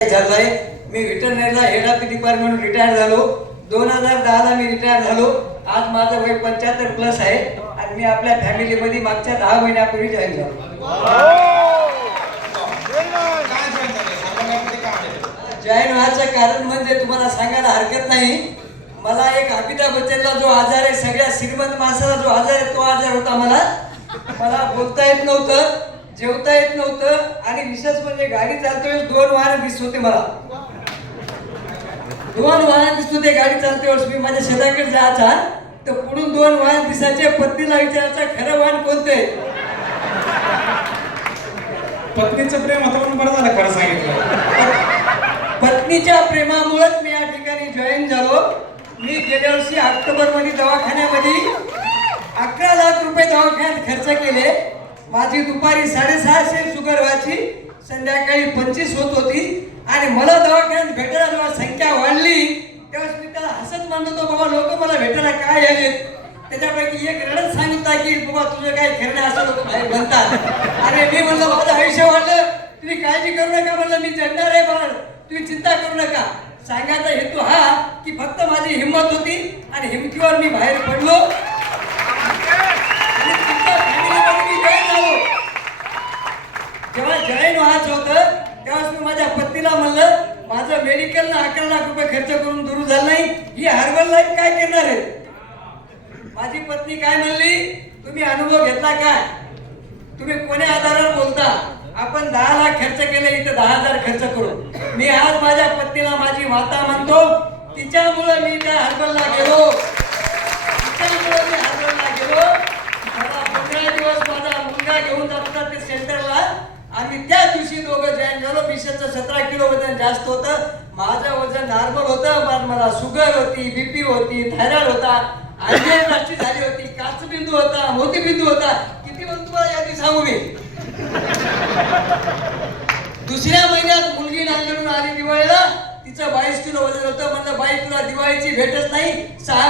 झालाय. मी व्हेटरनरीला head of department retire झालो. 2010 ला मी रिटायर झालो. आज माझं वय 75 प्लस आहे आणि मी आपल्या फॅमिलीमध्ये मागच्या 10 महिन्यापूर्वी जॉईन झालो. जॉईन व्हायचं कारण म्हणजे तुम्हाला सांगायला हरकत नाही, मला एक अमिताभ बच्चनला जो आजार आहे, सगळ्या श्रीमंत माणसाला जो आजार आहे तो आजार होता. मला बोलता येत नव्हतं, जेवता येत नव्हतं आणि विशेष म्हणजे गाडी चालतोय 2 वाहन दिसत होते. मला 2 वाहन दिसत होते गाडी चालते वेळेस. मी माझ्या शेताकडे जायचा तर पुढून 2 वाहन दिसायचे. पत्नीला विचारायचं खरं वाहन कोणते. पत्नीचं प्रेम होतं म्हणून बरं झालं खरं सांगितलं. पत्नीच्या प्रेमामुळेच मी या ठिकाणी जॉईन झालो. मी गेल्या वर्षी ऑक्टोबर मध्ये दवाखान्यामध्ये 11 लाख रुपये दवाखान्यात खर्च केले. माझी दुपारी 650 शुगर व्हायची, संध्याकाळी 25 होत होती आणि मला दवाखान्यात भेटायला जेव्हा संख्या वाढली तेव्हा मी त्याला हसत म्हणत होतो, बाबा लोक मला भेटायला काय आले. त्याच्यापैकी एक रडत सांगितला की बाबा तुझं काही खरं असं लोक बाहेर म्हणतात. अरे मी म्हणलं माझं आयुष्य वाढलं, तुम्ही काळजी करू नका, म्हणलं मी जगणार आहे बाळ, तुम्ही चिंता करू नका. सांगायचा हेतू हा की फक्त माझी हिंमत होती आणि हिमतीवर मी बाहेर पडलो. जेव्हा जॉईन व्हायचं होतं तेव्हा मी माझ्या पत्नीला म्हणलं, माझं मेडिकलला 11 लाख रुपये खर्च करून दुरू झालं नाही, ही हर्बल लाईफ काय करणार आहे. माझी पत्नी काय म्हणली, तुम्ही अनुभव घेतला काय, तुम्ही कोण्या आधारावर बोलता, आपण 10 लाख खर्च केले, इथं 10,000 खर्च करू. मी आज माझ्या पत्नीला माझी माता म्हणतो, तिच्यामुळे मी त्या हर्बलला गेलो. तिच्यामुळे मी हर्बलला गेलो. मला 15 दिवस माझा मुलगा घेऊन जातो ते सेंटरला. आम्ही त्या दिवशी दोघं जॉईन झालो. मिशनचं 17 किलो वजन जास्त होतं, माझं वजन नॉर्मल होतं, पण मला शुगर होती, बीपी होती, थायरॉइड होता, आंजिओप्लास्टी झाली होती, काचबिंदू होता, मोतीबिंदू होता. किती म्हणतो तुम्हाला यादी सांगू मी. दुसऱ्या महिन्यात मुलगी नांदेडून आली दिवाळीला, तिचं 22 किलो वजन होतं. म्हणलं बाई तुला दिवाळीची भेटच नाही, 6